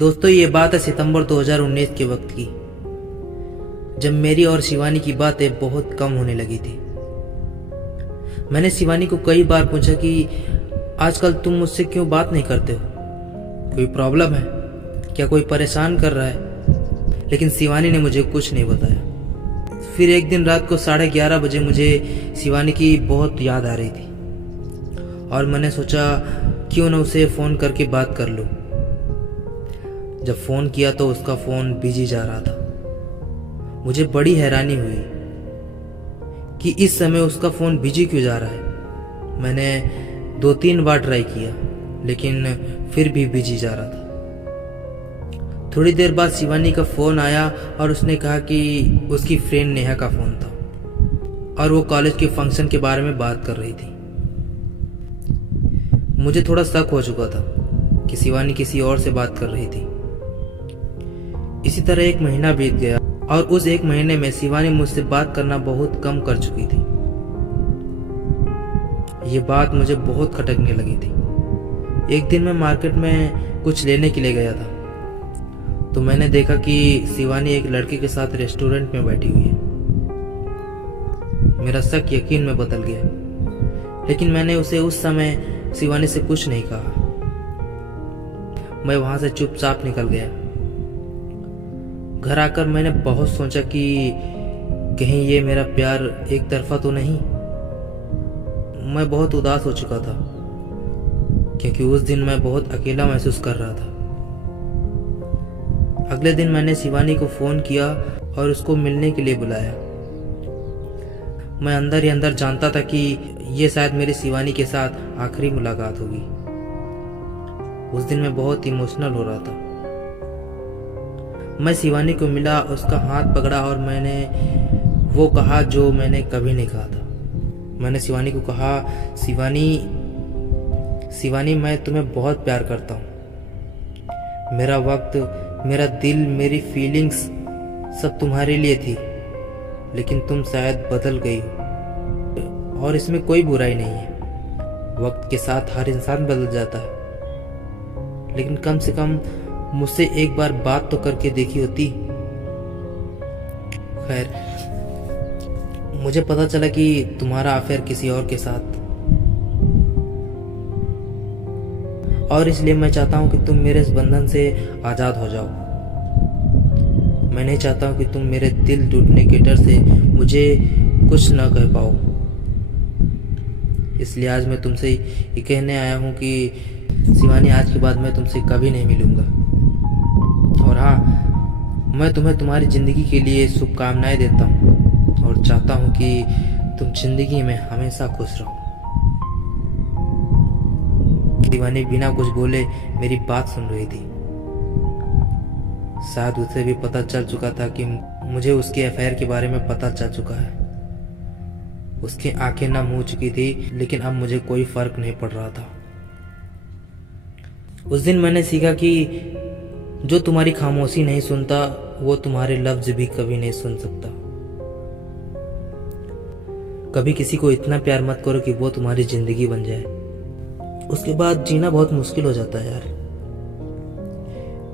दोस्तों, ये बात है सितंबर 2019 के वक्त की, जब मेरी और शिवानी की बातें बहुत कम होने लगी थी। मैंने शिवानी को कई बार पूछा कि आजकल तुम मुझसे क्यों बात नहीं करते हो, कोई प्रॉब्लम है क्या, कोई परेशान कर रहा है। लेकिन शिवानी ने मुझे कुछ नहीं बताया। फिर एक दिन रात को 11:30 बजे मुझे शिवानी की बहुत याद आ रही थी और मैंने सोचा क्यों न उसे फ़ोन करके बात कर लूं। जब फ़ोन किया तो उसका फ़ोन बिजी जा रहा था। मुझे बड़ी हैरानी हुई कि इस समय उसका फ़ोन बिजी क्यों जा रहा है। मैंने 2-3 बार ट्राई किया लेकिन फिर भी बिजी जा रहा था। थोड़ी देर बाद शिवानी का फ़ोन आया और उसने कहा कि उसकी फ्रेंड नेहा का फ़ोन था और वो कॉलेज के फंक्शन के बारे में बात कर रही थी। मुझे थोड़ा शक हो चुका था कि शिवानी किसी और से बात कर रही थी। इसी तरह 1 महीना बीत गया और उस 1 महीने में शिवानी मुझसे बात करना बहुत कम कर चुकी थी। ये बात मुझे बहुत खटकने लगी थी। एक दिन मैं मार्केट में कुछ लेने के लिए गया था तो मैंने देखा कि शिवानी एक लड़के के साथ रेस्टोरेंट में बैठी हुई है। मेरा शक यकीन में बदल गया, लेकिन मैंने उसे उस समय शिवानी से कुछ नहीं कहा। मैं वहां से चुपचाप निकल गया। घर आकर मैंने बहुत सोचा कि कहीं ये मेरा प्यार एक तरफा तो नहीं। मैं बहुत उदास हो चुका था क्योंकि उस दिन मैं बहुत अकेला महसूस कर रहा था। अगले दिन मैंने शिवानी को फोन किया और उसको मिलने के लिए बुलाया। मैं अंदर ही अंदर जानता था कि ये शायद मेरी शिवानी के साथ आखिरी मुलाकात होगी। उस दिन मैं बहुत इमोशनल हो रहा था। मैं शिवानी को मिला, उसका हाथ पकड़ा और मैंने वो कहा जो मैंने कभी नहीं कहा था। मैंने शिवानी को कहा, शिवानी मैं तुम्हें बहुत प्यार करता हूँ। मेरा वक्त, मेरा दिल, मेरी फीलिंग्स सब तुम्हारे लिए थी, लेकिन तुम शायद बदल गई हो और इसमें कोई बुराई नहीं है। वक्त के साथ हर इंसान बदल जाता है, लेकिन कम से कम मुझसे एक बार बात तो करके देखी होती। खैर, मुझे पता चला कि तुम्हारा अफेयर किसी और के साथ, और इसलिए मैं चाहता हूं कि तुम मेरे इस बंधन से आजाद हो जाओ। मैं नहीं चाहता हूं कि तुम मेरे दिल टूटने के डर से मुझे कुछ न कह पाओ। इसलिए आज मैं तुमसे ये कहने आया हूं कि शिवानी, आज के बाद मैं तुमसे कभी नहीं मिलूंगा। और हाँ, मैं तुम्हें तुम्हारी जिंदगी के लिए शुभकामनाएं देता हूँ और चाहता हूँ कि तुम जिंदगी में हमेशा खुश रहो। शिवानी बिना कुछ बोले मेरी बात सुन रही थी। शायद उसे भी पता चल चुका था कि मुझे उसके अफेयर के बारे में पता चल चुका है। उसकी आंखें नम हो चुकी थी, लेकिन अब मुझे कोई फर्क नहीं पड़ रहा था। उस दिन मैंने सीखा कि जो तुम्हारी खामोशी नहीं सुनता, वो तुम्हारे लफ्ज भी कभी नहीं सुन सकता। कभी किसी को इतना प्यार मत करो कि वो तुम्हारी जिंदगी बन जाए। उसके बाद जीना बहुत मुश्किल हो जाता है यार।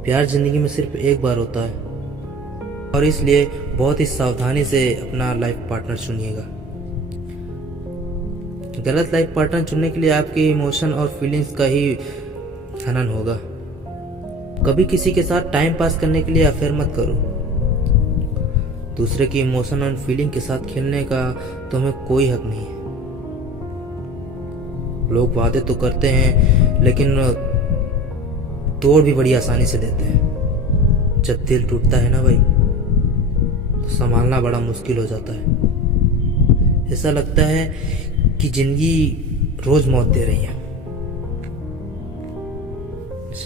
प्यार जिंदगी में सिर्फ एक बार होता है और इसलिए बहुत ही सावधानी से अपना लाइफ पार्टनर चुनिएगा। गलत लाइफ पार्टनर चुनने के लिए आपके इमोशन और फीलिंग्स का ही हनन होगा। कभी किसी के साथ टाइम पास करने के लिए अफेयर मत करो। दूसरे की इमोशन और फीलिंग के साथ खेलने का तुम्हें कोई हक नहीं है। लोग वादे तो करते हैं, लेकिन तोड़ भी बड़ी आसानी से देते हैं। जब दिल टूटता है ना भाई, तो संभालना बड़ा मुश्किल हो जाता है। ऐसा लगता है कि जिंदगी रोज मौत दे रही है।